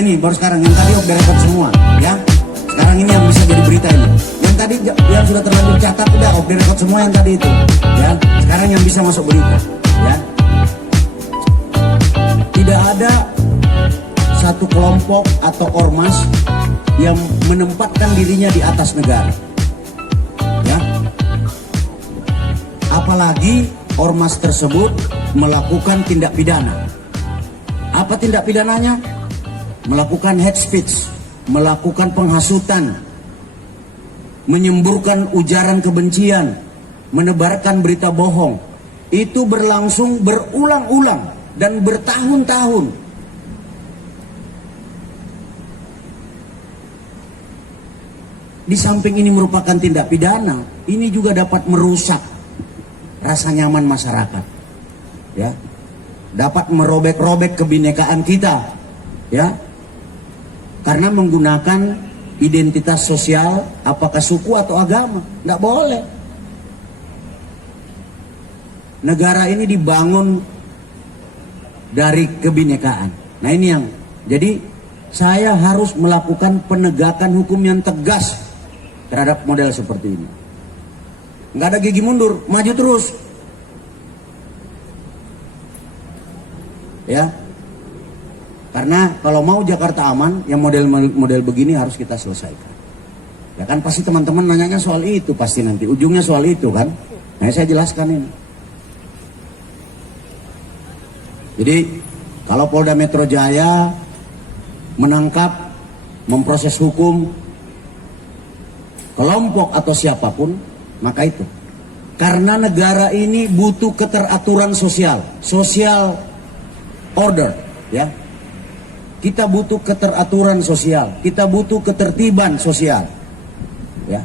ini baru sekarang, yang tadi off the record semua ya. Sekarang ini yang bisa jadi berita ini. Yang tadi yang sudah terlanjur catat udah off the record semua yang tadi itu ya. Sekarang yang bisa masuk berita ya. Tidak ada satu kelompok atau ormas yang menempatkan dirinya di atas negara ya. Apalagi ormas tersebut melakukan tindak pidana. Apa tindak pidananya? Melakukan hate speech, melakukan penghasutan, menyemburkan ujaran kebencian, menebarkan berita bohong. Itu berlangsung berulang-ulang dan bertahun-tahun. Di samping ini merupakan tindak pidana, ini juga dapat merusak rasa nyaman masyarakat. Ya. Dapat merobek-robek kebinekaan kita. Ya. Karena menggunakan identitas sosial, apakah suku atau agama. Nggak boleh. Negara ini dibangun dari kebinekaan. Nah ini yang, jadi saya harus melakukan penegakan hukum yang tegas terhadap model seperti ini. Nggak ada gigi mundur, maju terus. Ya, karena kalau mau Jakarta aman, yang model begini harus kita selesaikan. Ya kan pasti teman-teman nanyanya soal itu, pasti nanti ujungnya soal itu kan. Nah saya jelaskan ini. Jadi kalau Polda Metro Jaya menangkap, memproses hukum kelompok atau siapapun, maka itu karena negara ini butuh keteraturan sosial, social order, ya. Kita butuh keteraturan sosial, kita butuh ketertiban sosial, ya.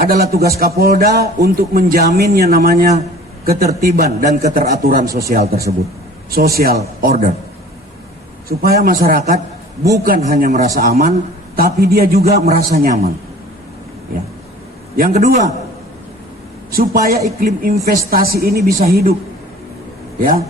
Adalah tugas Kapolda untuk menjamin yang namanya ketertiban dan keteraturan sosial tersebut, social order, supaya masyarakat bukan hanya merasa aman, tapi dia juga merasa nyaman. Ya. Yang kedua, supaya iklim investasi ini bisa hidup, ya.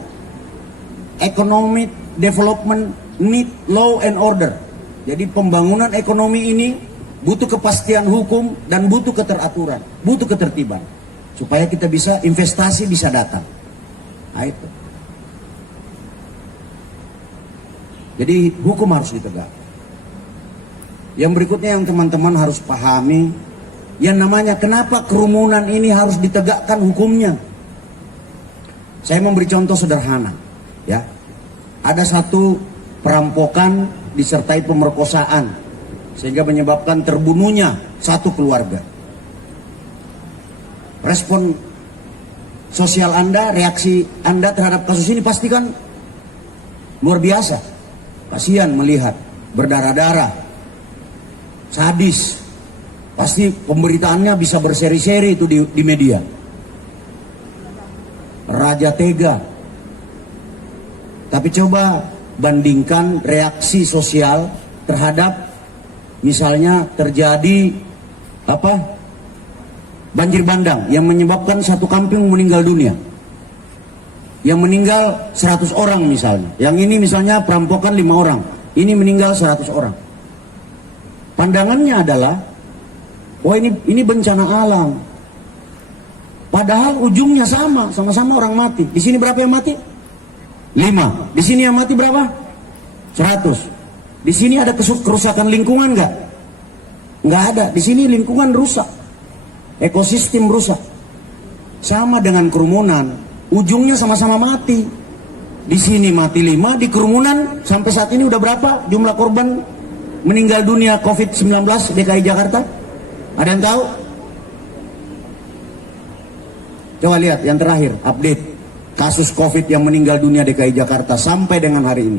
Economic development need law and order. Jadi pembangunan ekonomi ini butuh kepastian hukum dan butuh keteraturan, butuh ketertiban, supaya kita bisa investasi bisa datang. Nah, itu. Jadi hukum harus ditegakkan. Yang berikutnya yang teman-teman harus pahami, yang namanya kenapa kerumunan ini harus ditegakkan hukumnya. Saya memberi contoh sederhana, ya. Ada satu perampokan disertai pemerkosaan sehingga menyebabkan terbunuhnya satu keluarga. Respon sosial Anda, reaksi Anda terhadap kasus ini pasti kan luar biasa. Kasihan melihat berdarah-darah, sadis. Pasti pemberitaannya bisa berseri-seri itu di media. Raja tega. Tapi coba bandingkan reaksi sosial terhadap misalnya terjadi banjir bandang yang menyebabkan satu kampung meninggal dunia. Yang meninggal 100 orang misalnya. Yang ini misalnya perampokan 5 orang. Ini meninggal 100 orang. Pandangannya adalah, wah ini bencana alam. Padahal ujungnya sama-sama orang mati. Di sini berapa yang mati? 5. Di sini yang mati berapa? 100. Di sini ada kerusakan lingkungan nggak? Nggak ada. Di sini lingkungan rusak, ekosistem rusak. Sama dengan kerumunan, ujungnya sama-sama mati. Di sini mati 5, di kerumunan sampai saat ini udah berapa jumlah korban meninggal dunia COVID-19 DKI Jakarta? Ada yang tahu? Coba lihat yang terakhir, update kasus COVID yang meninggal dunia DKI Jakarta sampai dengan hari ini.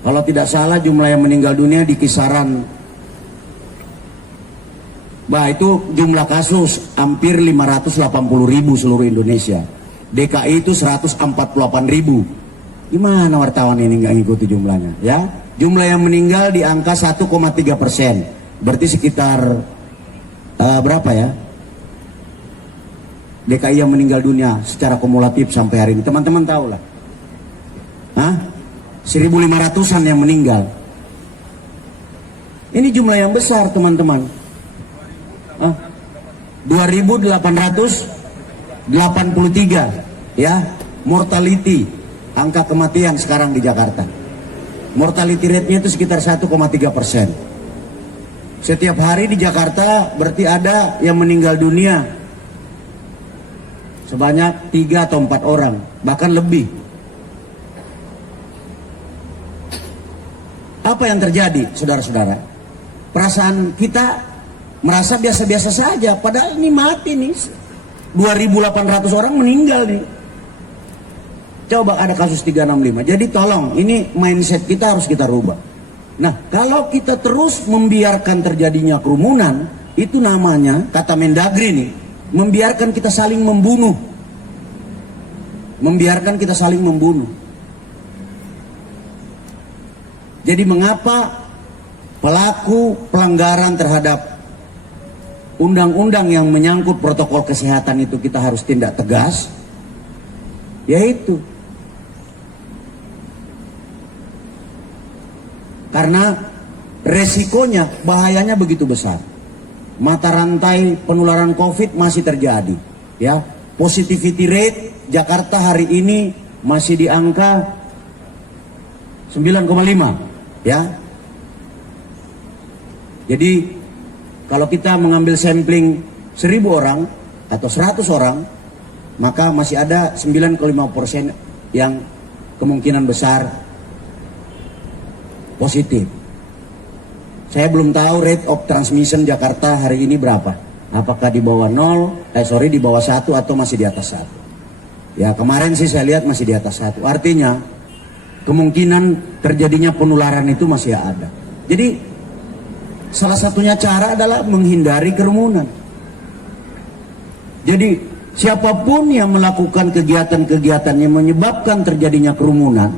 Kalau tidak salah jumlah yang meninggal dunia di kisaran, itu jumlah kasus hampir 580.000 seluruh Indonesia. DKI itu 148.000. Gimana wartawan ini nggak ngikuti jumlahnya? Ya, jumlah yang meninggal di angka 1,3%. Berarti sekitar berapa ya? DKI yang meninggal dunia secara kumulatif sampai hari ini, teman-teman tahu lah. Hah? 1.500-an yang meninggal. Ini jumlah yang besar, teman-teman. 2.883 ya mortality, angka kematian sekarang di Jakarta. Mortality rate-nya itu sekitar 1,3%. Setiap hari di Jakarta berarti ada yang meninggal dunia sebanyak 3 atau 4 orang, bahkan lebih. Apa yang terjadi, saudara-saudara? Perasaan kita merasa biasa-biasa saja, padahal ini mati nih. 2.800 orang meninggal nih. Coba ada kasus 365. Jadi tolong, ini mindset kita harus kita rubah. Nah, kalau kita terus membiarkan terjadinya kerumunan, itu namanya, kata Mendagri nih, membiarkan kita saling membunuh. Membiarkan kita saling membunuh. Jadi mengapa pelaku pelanggaran terhadap undang-undang yang menyangkut protokol kesehatan itu kita harus tindak tegas? Yaitu karena resikonya, bahayanya begitu besar. Mata rantai penularan COVID masih terjadi, ya. Positivity rate Jakarta hari ini masih di angka 9,5, ya. Jadi kalau kita mengambil sampling 1.000 orang atau 100 orang, maka masih ada 9,5% yang kemungkinan besar positif. Saya belum tahu rate of transmission Jakarta hari ini berapa. Apakah di bawah 0, di bawah 1 atau masih di atas 1. Ya, kemarin sih saya lihat masih di atas 1. Artinya kemungkinan terjadinya penularan itu masih ada. Jadi salah satunya cara adalah menghindari kerumunan. Jadi siapapun yang melakukan kegiatan-kegiatan yang menyebabkan terjadinya kerumunan,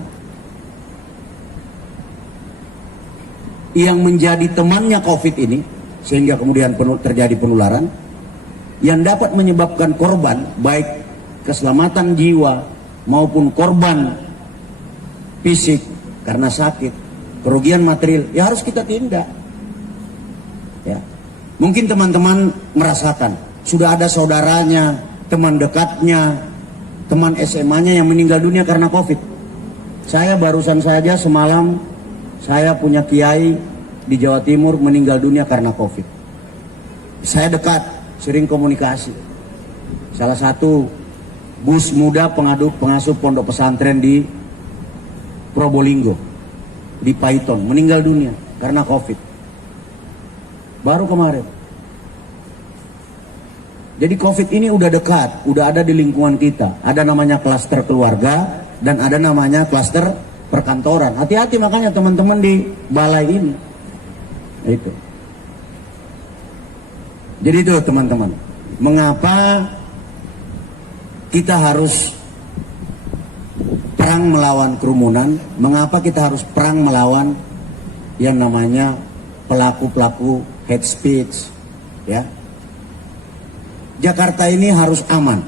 yang menjadi temannya COVID ini, sehingga kemudian terjadi penularan, yang dapat menyebabkan korban, baik keselamatan jiwa maupun korban fisik karena sakit, kerugian material, ya harus kita tindak. Ya. Mungkin teman-teman merasakan, sudah ada saudaranya, teman dekatnya, teman SMA-nya yang meninggal dunia karena COVID. Saya barusan saja semalam, saya punya kiai di Jawa Timur meninggal dunia karena COVID. Saya dekat, sering komunikasi. Salah satu bus muda pengasuh pondok pesantren di Probolinggo, di Paiton, meninggal dunia karena COVID. Baru kemarin. Jadi COVID ini udah dekat, udah ada di lingkungan kita. Ada namanya klaster keluarga dan ada namanya klaster perkantoran. Hati-hati makanya teman-teman di balai ini. Itu. Jadi itu teman-teman. Mengapa kita harus perang melawan kerumunan? Mengapa kita harus perang melawan yang namanya pelaku-pelaku hate speech? Ya. Jakarta ini harus aman.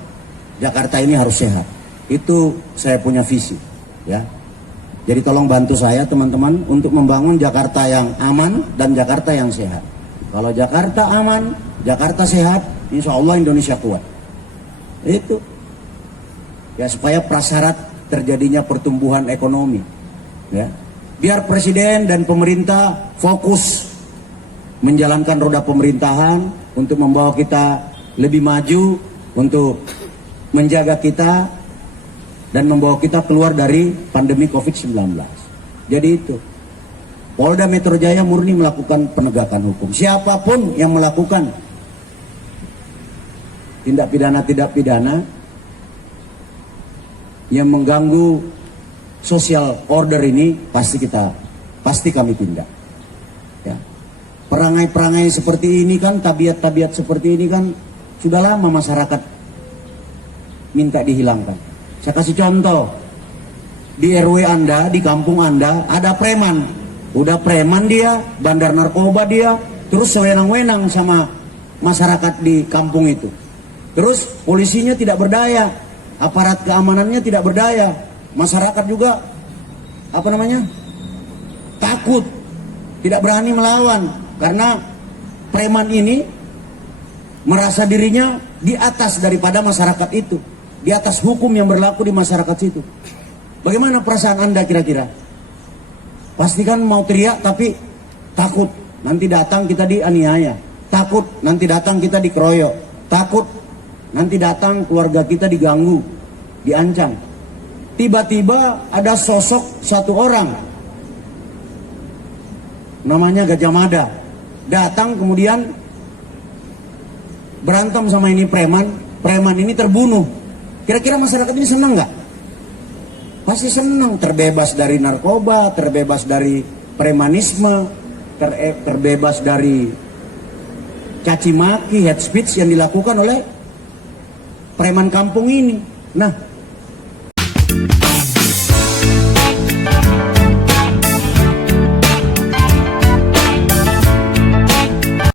Jakarta ini harus sehat. Itu saya punya visi, ya. Jadi tolong bantu saya teman-teman untuk membangun Jakarta yang aman dan Jakarta yang sehat. Kalau Jakarta aman, Jakarta sehat, insya Allah Indonesia kuat. Itu. Ya, supaya prasyarat terjadinya pertumbuhan ekonomi. Ya. Biar presiden dan pemerintah fokus menjalankan roda pemerintahan untuk membawa kita lebih maju, untuk menjaga kita dan membawa kita keluar dari pandemi COVID-19. Jadi itu, Polda Metro Jaya murni melakukan penegakan hukum. Siapapun yang melakukan tindak pidana yang mengganggu social order ini, pasti kami tindak. Ya. Perangai-perangai seperti ini kan, tabiat-tabiat seperti ini kan sudah lama masyarakat minta dihilangkan. Saya kasih contoh, di RW Anda, di kampung Anda ada preman. Udah preman dia, bandar narkoba dia, terus sewenang-wenang sama masyarakat di kampung itu. Terus polisinya tidak berdaya, aparat keamanannya tidak berdaya, masyarakat juga takut, tidak berani melawan, karena preman ini merasa dirinya di atas daripada masyarakat itu, di atas hukum yang berlaku di masyarakat situ. Bagaimana perasaan Anda kira-kira? Pastikan mau teriak tapi takut nanti datang kita dianiaya, takut nanti datang kita dikeroyok, takut nanti datang keluarga kita diganggu, diancam. Tiba-tiba ada sosok satu orang namanya Gajah Mada datang, kemudian berantem sama ini preman ini terbunuh. Kira-kira masyarakat ini senang nggak? Pasti senang, terbebas dari narkoba, terbebas dari premanisme, terbebas dari caci maki, hate speech yang dilakukan oleh preman kampung ini. Nah,